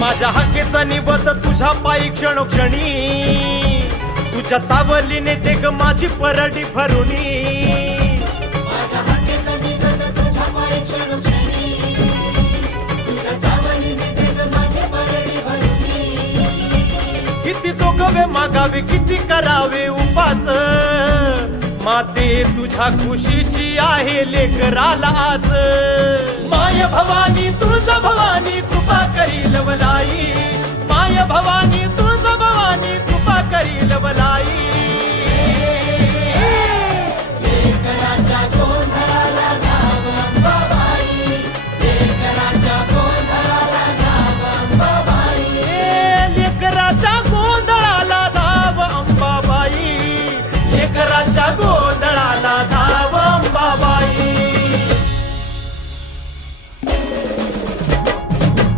माझ्या हाकेचा निवत तुझ्या पायी क्षणोक्षणी तुझ्या सावलीने ते ग माझी परडी भरुनी किती जोगवे मागावे किती करावे उपास माते तुझ्या खुशीची आहे लेकराला आस माय भवानी तुळजा भवानी